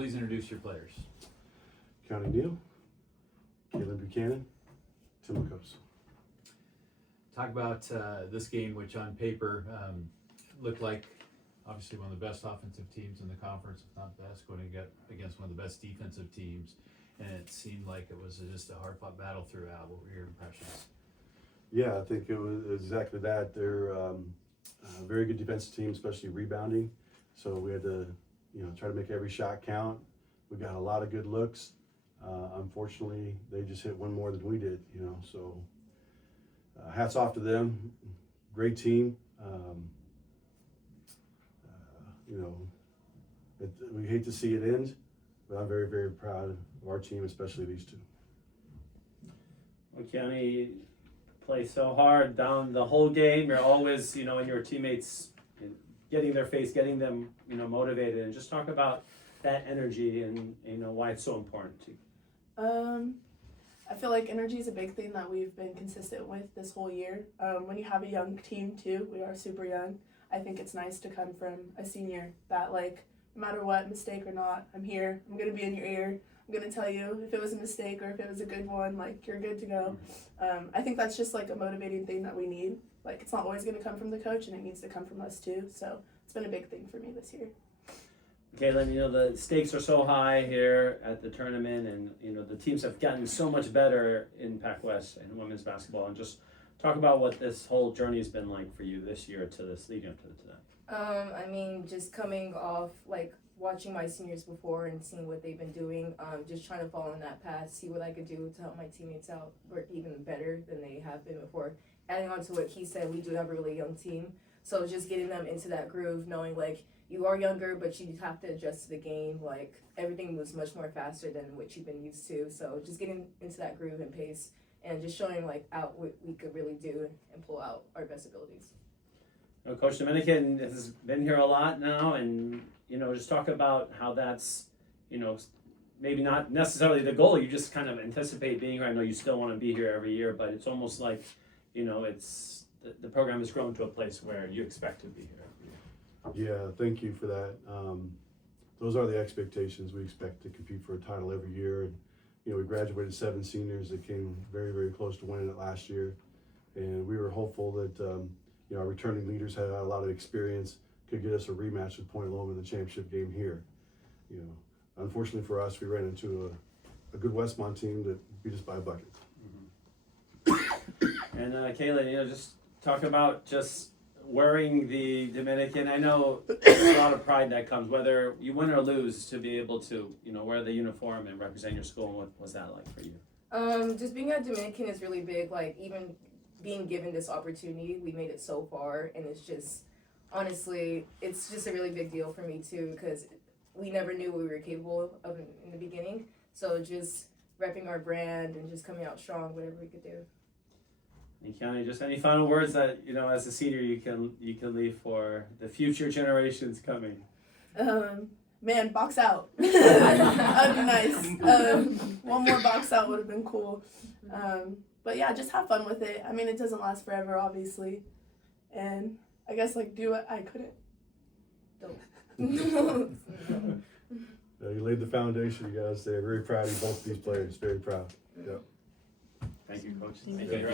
please introduce your players. County Neal, Caleb Buchanan, Tim McCombs. Talk about this game, which on paper looked like obviously one of the best offensive teams in the conference, if not best, going to get against one of the best defensive teams. And it seemed like it was just a hard-fought battle throughout. What were your impressions? Yeah, I think it was exactly that. They're a very good defensive team, especially rebounding. So we had to, try to make every shot count. We got a lot of good looks. Unfortunately, they just hit one more than we did, so hats off to them. Great team. We hate to see it end, but I'm very, very proud of our team, especially these two. Well, County play so hard down the whole game. You're always, and your teammates getting their face, getting them, motivated, and just talk about that energy and why it's so important to you. I feel like energy is a big thing that we've been consistent with this whole year. When you have a young team too, we are super young. I think it's nice to come from a senior that no matter what, mistake or not, I'm here. I'm gonna be in your ear. I'm gonna tell you if it was a mistake or if it was a good one. You're good to go. I think that's just a motivating thing that we need. It's not always gonna come from the coach, and it needs to come from us too. So it's been a big thing for me this year. Kaylin, the stakes are so high here at the tournament, and the teams have gotten so much better in PacWest and women's basketball. And just talk about what this whole journey has been like for you this year to this leading up to today. Just coming off watching my seniors before and seeing what they've been doing, just trying to follow in that path, see what I could do to help my teammates out work even better than they have been before. Adding on to what he said, we do have a really young team, so just getting them into that groove, knowing you are younger, but you have to adjust to the game. Everything moves much more faster than what you've been used to. So just getting into that groove and pace, and just showing out what we could really do and pull out our best abilities. Coach Dominican has been here a lot now, and just talk about how that's maybe not necessarily the goal. You just kind of anticipate being here. I know you still want to be here every year, but it's almost like it's the program has grown to a place where you expect to be here every year. Yeah, thank you for that. Those are the expectations. We expect to compete for a title every year. And, we graduated 7 seniors that came very, very close to winning it last year. And we were hopeful that, our returning leaders had a lot of experience, could get us a rematch with Point Loma in the championship game here. Unfortunately for us, we ran into a good Westmont team that beat us by a bucket. And Kayla, just talk about just wearing the Dominican. I know there's a lot of pride that comes, whether you win or lose, to be able to, wear the uniform and represent your school. And what was that like for you? Just being at Dominican is really big. Even being given this opportunity, we made it so far, and it's just, honestly, it's just a really big deal for me too, because we never knew what we were capable of in the beginning. So just repping our brand and just coming out strong, whatever we could do. And County, just any final words that as a senior you can leave for the future generations coming? Man, box out. That'd be nice. One more box out would have been cool. But yeah, just have fun with it. It doesn't last forever, obviously. And I guess do what I couldn't. Don't. You laid the foundation, you guys. They're very proud of both these players. Very proud. Yep. Thank you, Coach. Thank you.